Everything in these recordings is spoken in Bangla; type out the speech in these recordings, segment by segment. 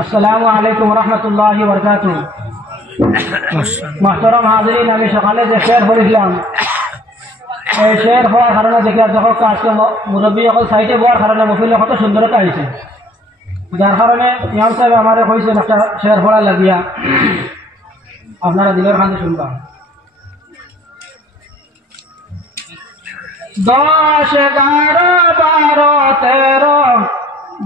আসসালামু আলাইকুম রহমতুল্লাহি ওয়া বারাকাতুহু। মুহতারাম হাজিরিন, আমি সকালে যে শের পড়িলাম, এই শের হওয়ার কারণে দেখি যখন আজকে মুরব্বী সকল সাইডে বলার কারণে মফিলে কত সুন্দরতা হয়েছে, যার কারণে ইমাম সাহেব আমার কইছেন একটা শের পড়া লাগিয়া আপনারা দিলের কাছে শুনবা। 10, 11, 12, 13,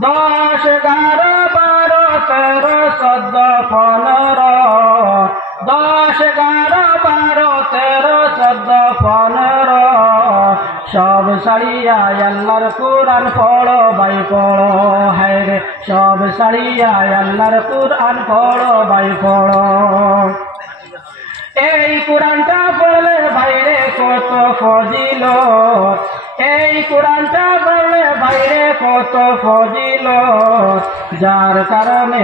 10, 11, 12, 13, 14, 15, 10, 11, 12, 13, 14, 15, সব সারিয়া আল্লাহর কুরআন পড়ো ভাই পড়ো, হায় রে সব সারিয়া আল্লাহর কুরআন পড়ো ভাই পড়ো। এই কুরআনটা পড়লে বাইরে কত ফজিলত, এই কুরআনটা পড়লে বাইরে কত ফজিলত, যার কারণে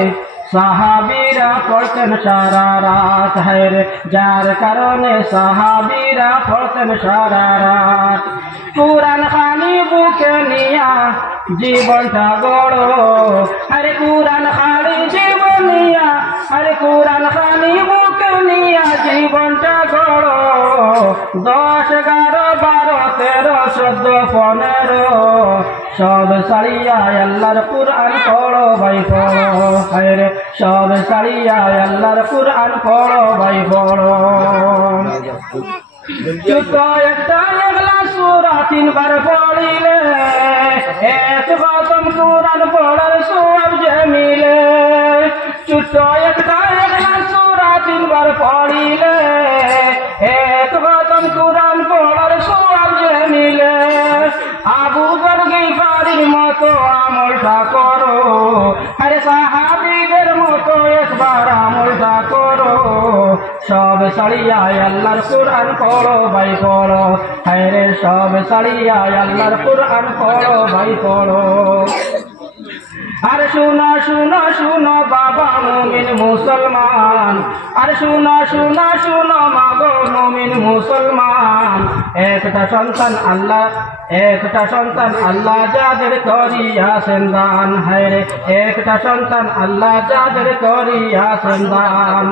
সাহাবীরা পড়তেন সারা রাত, হায় রে যার কারণে সাহাবীরা পড়তেন সারা রাত। কুরআন খানি বুকে নিয়া জীবনটা গড়ো, আরে কুরআন খানি জীবন নিয়া, আরে কুরআন খানি বুকে নিয়া জীবনটা গড়ো। 10, 11, 12, 13, 14, 15, সব সারিয়া আল্লাহর কুরআন পড়ো ভাই পড়ো, হায় রে সব সারিয়া আল্লাহর কুরআন পড়ো ভাই পড়ো। ছোট একটা ইখলাস সূরা 3 বার পড়িলে এক খতম কুরআন পড়ার সওয়াব যে মিলে। ছোট একটা ইখলাস সূরা 3 বার পড়িলে এক খতম কুরআন পড়ার সওয়াব যে মিলে। আবু যর গিফারির মতো আমলটা করো, আরে সাহাবীদের মতো একবার আমলটা করো। সব সারিয়া আল্লাহর কুরআন পড়ো ভাই পড়ো, হায় রে সব সারিয়া আল্লাহর কুরআন পড়ো ভাই পড়ো। আরে শুনো শুনো শুনো বাবা মুমিন মুসলমান, আরে শুনো শুনো শুনো মাগো মুমিন মুসলমান। একটা সন্তান আল্লাহ যাদের করিয়াছেন দান, হায় রে একটা সন্তান আল্লাহ যাদের করিয়াছেন দান।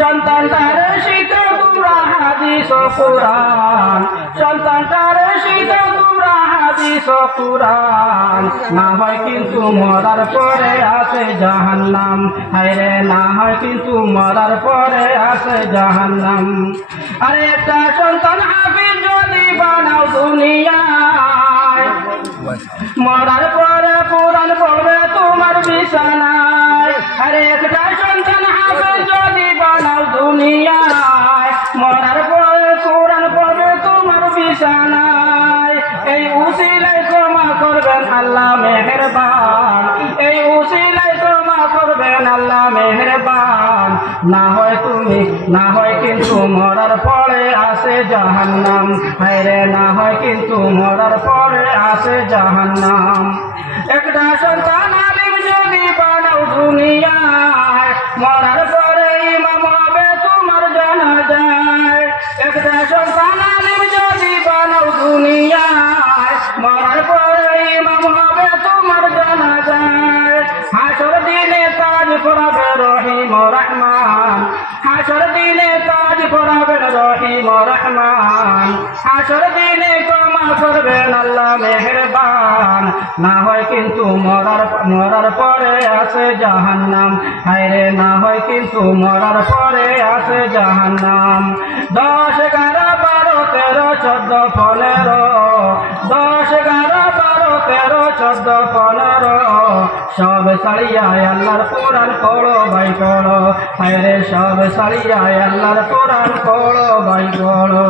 সন্তানটারে শিখাও তোমরা হাদিস ও কুরআন, সন্তানটারে শিখাও তোমরা হাদিস ও কুরআন, না হয় কিন্তু মরার পরে আছে জাহান্নাম, হায় রে না হয় কিন্তু মরার পরে আছে জাহান্নাম। আরে একটা সন্তান হাফিজ যদি বানাও দুনিয়ায়, মরার পরে কুরআন পড়বে তোমার বিছানায়। আরে একটা সন্তান হাফিজ যদি বানাও দুনিয়ায়, মরার পরে কুরআন পড়বে তোমার বিছানায়। এই উসিলায় ক্ষমা করবেন আল্লাহ মেহেরবান, এই উসিলায় ক্ষমা করবেন আল্লাহ মেহেরবান। না হয় কিন্তু মরার পরে আছে জাহান্নাম, হায় রে না হয় কিন্তু মরার পরে আছে জাহান্নাম। একটা সন্তান আলিম যদি বানাও দুনিয়ায়, মরার পরে ইমাম হবে তোমার জানাজায়। একটা সন্তান আলিম যদি বানাও দুনিয়ায়, মরার পরে ইমাম হবে তোমার জানাজায়। হাসর দিনে তাজ পড়াবে রহিম রহমান, হাসর দিনে তাজ পড়াবেন রহিম রহমান। হাসর দিনে ক্ষমা করবেন আল্লাহ মেহেরবান, না হয় কিন্তু মরার পরে আছে জাহান্নাম, হায় রে না হয় কিন্তু মরার পরে আছে জাহান্নাম। 10, 11, 12, 13, 14, 15, 10, 11, 12, 13, 14, 15, সব সারিয়া আল্লাহর কুরআন পড়ো ভাই পড়ো, হায় রে সব সারিয়া আল্লাহর কুরআন পড়ো ভাই পড়ো।